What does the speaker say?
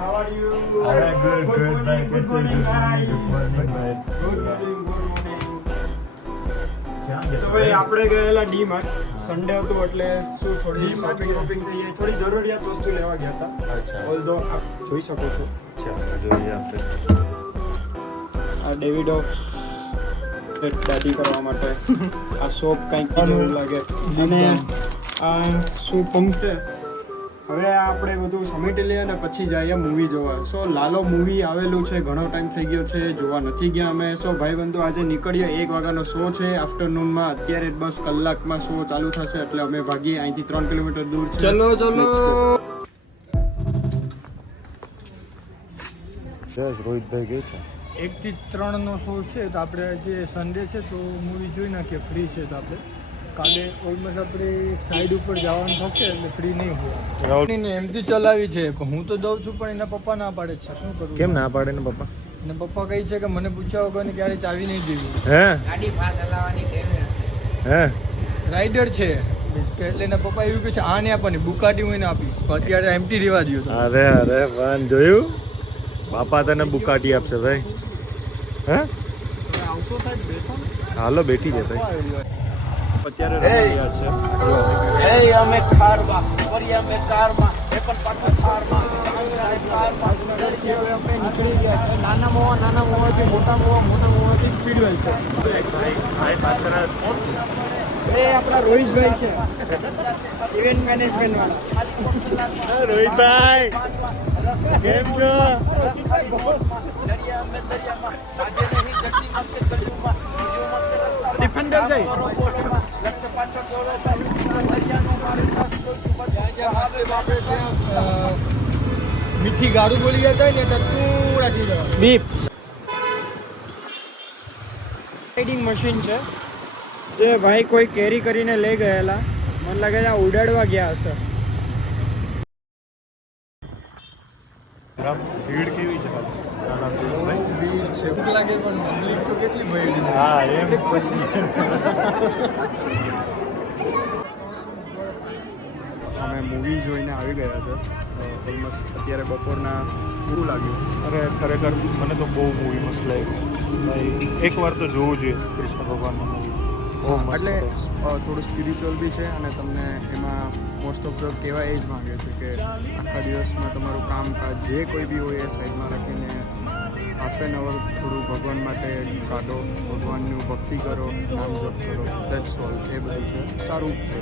how are you? Good, bye. Good morning, guys. Good morning, bye. Good morning, good morning. ક્યાં તો ગયા ભાઈ હતા? આપણે ગયેલા ડીમાર્ટ સન્ડે હતું એટલે શું થોડી શોપિંગ થઈ થોડી જરૂરિયાત વસ્તુ લેવા ગયા હતા. અચ્છા. ઓલ્ધો આપ જોઈ શકો છો ચાલો જોઈએ આપણે. આ ડેવિડો દાદી કરવા માટે આ સોપ કંઈક જેવું લાગે અને આ શું પંપ છે. હવે આપણે બધું સમેટી લઈએ અને પછી જઈએ મૂવી જોવા. સો લાલો મૂવી આવેલું છે, ઘણો ટાઈમ થઈ ગયો છે, જોવા નથી ગયા અમે. સો ભાઈબંધો આજે નીકળીએ, 1 વાગ્યાનો શો છે આફ્ટરનૂનમાં. અત્યારે બસ કલાકમાં શો ચાલુ થશે એટલે અમે ભાગીએ. અહીંથી 3 કિલોમીટર દૂર છે. ચલો રોહિતભાઈ ગઈ છે 1 થી 3 નો શો છે તો આપણે આજે સન્ડે છે તો મૂવી જોઈ નાખીએ. ફ્રી છે તો આપણે કાલે ઓલમોસ્ટ આપણે સાઈડ ઉપર જવાનું થશે એટલે ફ્રી નહીં હોય. એમથી ચલાવી છે પણ હું તો દઉં છું પણ એના પપ્પા ના પાડે છે. શું કરું? કેમ ના પાડે ને પપ્પા? અને પપ્પા કહે છે કે મને પૂછ્યા વગર ને ક્યારે ચાવી નહીં દેવી. હે ગાડી ફાસ હલાવવાની ટેવ હે રાઇડર છે એટલે એના પપ્પા એવું કહે છે આ નહીં આપવાની, બુકાટી હું એને આપીશ. પણ અત્યારે એમટી રહેવા દો. અરે પણ જોયું બાપા તને બુકાટી આપશે ભાઈ. હે આવશો સાહેબ બેસો ને. હાલો બેઠી જશે. અત્યારે રમી રહ્યા છે. એ અમે ખારમાં ફરી અમે કારમાં એ પણ પાછો ખારમાં કારમાં આપણે નીકળી ગયા છે. નાના મોવાથી મોટા મોવાથી સ્પીડ વેલ છે. એ આપણા રોહિતભાઈ છે, ઇવેન્ટ મેનેજમેન્ટ વાળા. રોહિતભાઈ કેમ છો? દરિયા અમે દરિયામાં આજે નહીં જગતીમાં કે ગલીઓમાં વિડીયોમાં કે રસ્તામાં ડિફેન્ડર જઈ. લક્ષ્ય પાછળ દોડો દરિયાનો મારે નાસ્તો મીઠી ગાડું બોલી જતા હોય ને તો તું રાખી જવાનું. બીપ રાઇડિંગ મશીન છે જે ભાઈ કોઈ કેરી કરીને લઈ ગયેલા. મને લાગે છે આ ઉડાડવા ગયા હશે. ભીડ કેવી છે ભીડ છે ભૂખ લાગે પણ પબ્લિક તો કેટલી ભરી. હા એમ અમે મૂવી જોઈને આવી ગયા છે. ઓલમોસ્ટ અત્યારે બપોરના પૂરું લાગ્યું. અરે ખરેખર મને તો બહુ મૂવી મસ્ત લાગ્યું ભાઈ. એકવાર તો જોવું જોઈએ કૃષ્ણ ભગવાનનું મૂવી. બહુ મસ્ત એટલે હતું. થોડું સ્પિરિચ્યુઅલ બી છે અને તમને એમાં મોસ્ટ ઓફ ધ કહેવા એ જ માંગે છે કે આખા દિવસમાં તમારું કામકાજ જે કોઈ બી હોય એ સાઈડમાં રાખીને હાફ એન અવર થોડું ભગવાન માટે કાઢો, ભગવાનનું ભક્તિ કરો, નામ જપ કરો. That's all. એ બધું છે. સારું છે.